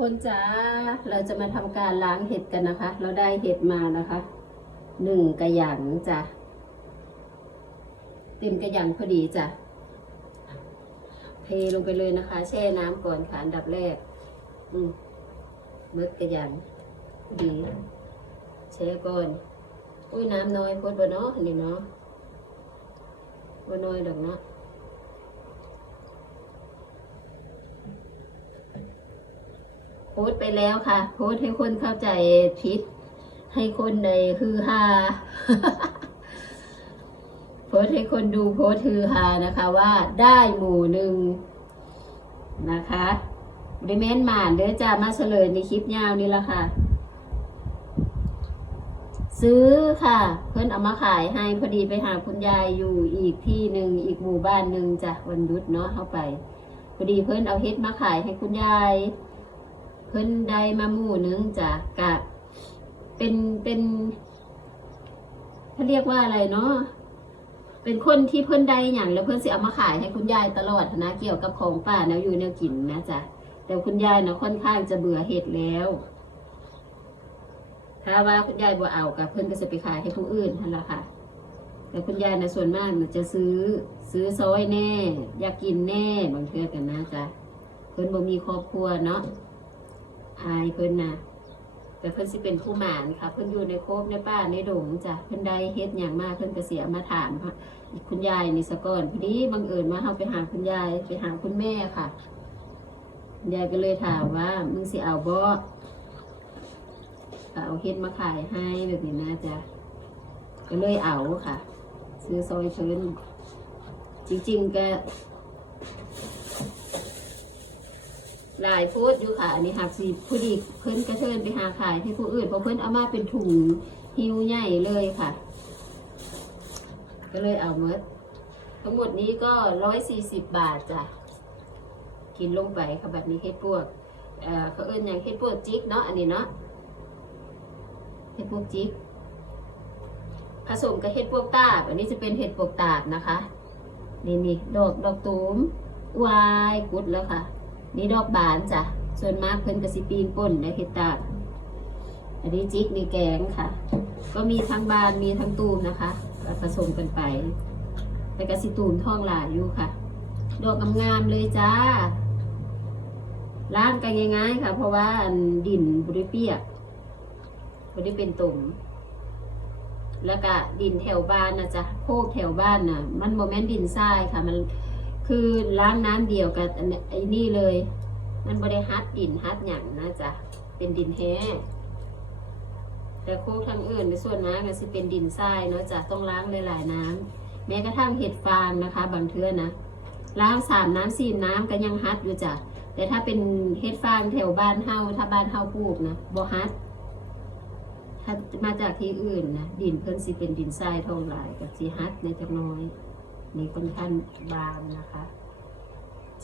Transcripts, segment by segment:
คนจ้าเราจะมาทำการล้างเห็ดกันนะคะ เราได้เห็ดมานะคะหนึ่งกระหยังจ้ะเต็มกระหยังพอดีจ้ะเทลงไปเลยนะคะ แช่น้ำก่อนค่ะอันดับแรก อืมเบิดกระหยังพอดีแช่ก่อนอุ้ยน้ำน้อยโพดบ่เนาะนี่เนาะบ่น้อยดอกเนาะ โพสไปแล้วค่ะ โพสให้คนเข้าใจผิด ให้คนในฮือฮาโพสให้คนดูโพสฮือฮานะคะว่าได้หมู่หนึ่งนะคะบริเมนหมานเด้อจ้ามาเฉลยในคลิปยาวนี่ละค่ะ ซื้อค่ะ เพื่อนเอามาขายให้พอดีไปหาคุณยายอยู่อีกที่หนึ่งอีกหมู่บ้านหนึ่งจ้ะวันยุดเนาะเข้าไป พอดีเพื่อนเอาเฮ็ดมาขายให้คุณยาย เพิ่นได้มาหมู่หนึงจ้ะกะเป็นเป็นเขาเรียกว่าอะไรเนาะเป็นคนที่เพิ่นได้อย่างแล้วเพิ่นสิเอามาขายให้คุณยายตลอดนะ เกี่ยวกับของป่าแนวอยู่แนวกินนะจ๊ะแต่คุณยายเนาะค่อนข้างจะเบื่อเห็ดแล้ว ถ้าว่าคุณยายบ่เอากับเพิ่นก็จะไปขายให้ผู้อื่นนั่นแหละค่ะ แต่คุณยายนะส่วนมากมันจะซื้อซื้อซอยแน่ อยากกินแน่บางเทื่อกันนะจ๊ะเพิ่นบ่มีครอบครัวเนาะ อายเพิ่นนะแต่เพิ่นสิเป็นผู้หมานค่ะ เพิ่นอยู่ในโคกในป่าในดงจ้ะเพิ่นได้เฮ็ดอย่างมากเพิ่นก็เสียมาถามค่ะคุณยายนี่สะก่อนพอดีบังเอิญมาเฮาไปหาคุณยายไปหาคุณแม่ค่ะคุณยายก็เลยถามว่ามึงสิเอาบ่เอาเฮ็ดมาขายให้แบบนี้นะจ๊ะก็เลยเอาค่ะ ซื้อซอยเพิ่นจริงๆก็ หลายโพสอยู่ค่ะอันนี้หากสิผู้ดีเพิ่นกระเทินไปหาขายให้ผู้อื่นเพราะเพิ่นเอามาเป็นถุงหิวใหญ่เลยค่ะ ก็เลยเอาเมดทั้งหมดนี้ก็ร้อยสี่สิบบาทจ้ะกินลงไปค่ะแบบนี้เฮ็ดพวกเอ่อเขาเอิ้นอย่างเฮ็ดพวกจิกเนาะอันนี้เนาะเฮ็ดพวกจิกผสมกับเฮ็ดพวกตาบ อันนี้จะเป็นเห็ดพวกตาบนะคะ นี่นี่ดอกดอกตูมวายกุดแล้วค่ะ นี่ดอกบานจ้ะ ส่วนมากเพิ่นกระสิปีนป่นในเฮ็ดตาบอันนี้จิกนี่แกงค่ะ ก็มีทั้งบานมีทั้งตูมนะคะผสมกันไป แต่กระสิตูมท่องหลายอยู่ค่ะ ดอกงามๆเลยจ้าล้างกันง่ายๆค่ะ เพราะว่าดินบริเปียกบริเป็นตุ่มแล้วก็ดินแถวบ้านนะจ๊ะโคกแถวบ้านน่ะ มันโมเมนต์ดินทรายค่ะ มัน คือล้างน้ำเดียวกับไอ้นี่เลย มันบริฮัดดินฮัดหยั่งนะจ๊ะเป็นดินแห้งแต่โคกทางอื่นในส่วนมากมันจะเป็นดินทรายเนาะจ๊ะต้องล้างหลายๆน้ำแม้กระทั่งเห็ดฟางนะคะ บางเทื่อนะล้างสามน้ำสี่น้ำก็ยังฮัดอยู่จ้ะแต่ถ้าเป็นเห็ดฟางแถวบ้านเฮาถ้าบ้านเฮาปลูกนะบ่ฮัดถ้ามาจากที่อื่นนะดินเพิ่นสิเป็นดินทรายทองหลายกับสีฮัดในจักน้อย นี่ค่อนข้างบางนะคะ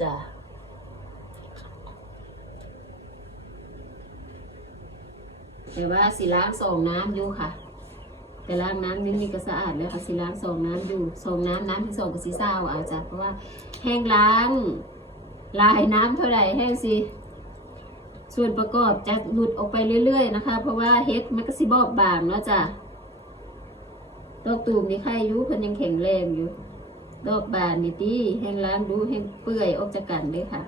จะแต่ว่าสีล้างสองน้ำอยู่ค่ะ แต่ล้างน้ำนี่มีก็สะอาดแล้วค่ะสีล้างสองน้ำอยู่สองน้ำน้ำที่สองก็สีเศร้าอาจ้ะเพราะว่าแห้งล้างลายน้ำเท่าไหร่แห้งสิส่วนประกอบจะหลุดออกไปเรื่อย ๆ นะคะ เพราะว่าเฮ็ดมันก็สิบอบบางเนาะจ้ะดอกตูมนี่ใครอายุเพิ่นยังแข็งแรงอยู่ ดอกบานนี่ตีแห้งล้างดูแห้งเปื่อยออกจากกันเลยค่ะ